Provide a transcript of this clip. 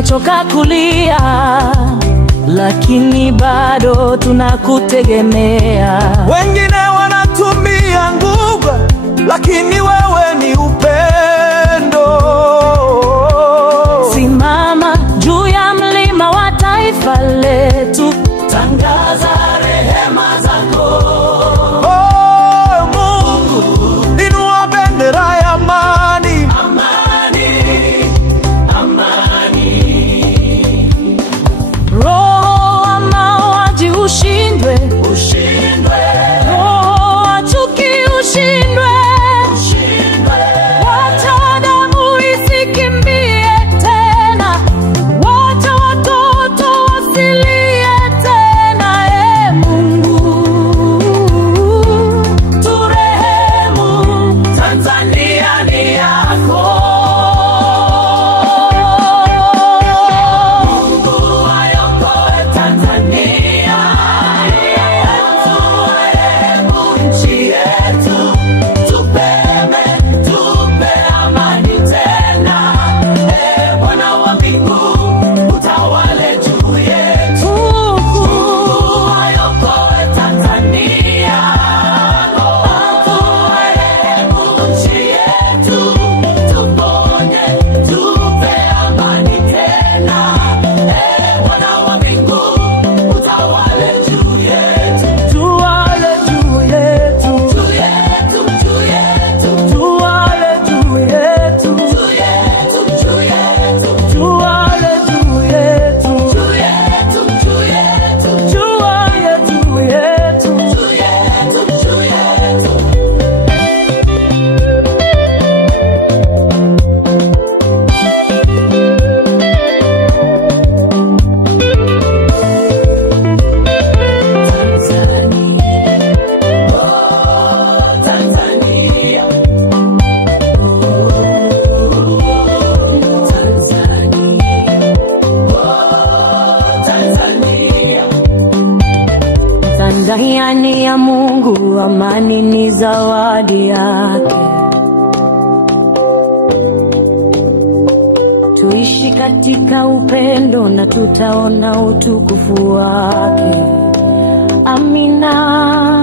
tumechoka kulia, lakini bado tunakutegemea. Wengine wanatumia nguvu, lakini wewe ni upendo. Simama juu ya mlima wa taifa letu, tangaza rehema zako. Oh Mungu, inua bendera ya amani. Amani, amani. Roho wa mauaji ushindwe, ushindwe. Roho wa chuki ushindwe, ushindwe. Wacha damu isikimbie tena, wacha watoto wasilie tena. Mungu turehemu, Tanzania ni yako. Mungu aiokoe Tanzania, turehemu nchi yetu, tupe amani tena. Bwana wa mbingu utawale juu yetu. Mungu aiokoe Tanzania, turehemu nchi yetu, tuponye, tupe amani tena. Bwana wa mbingu utawale juu yetu. Tuwale juu yetu, juu yetu, juu yetu. Tuwale juu yetu, juu yetu, juu yetu. Tuwale juu yetu, juu yetu, juu yetu. Tuwale juu yetu, juu yetu, juu yetu. Tanzania, Tanzania ni ya Mungu, amani ni zawadi yake. Tuishi katika upendo na tutaona utukufu wake. Amina.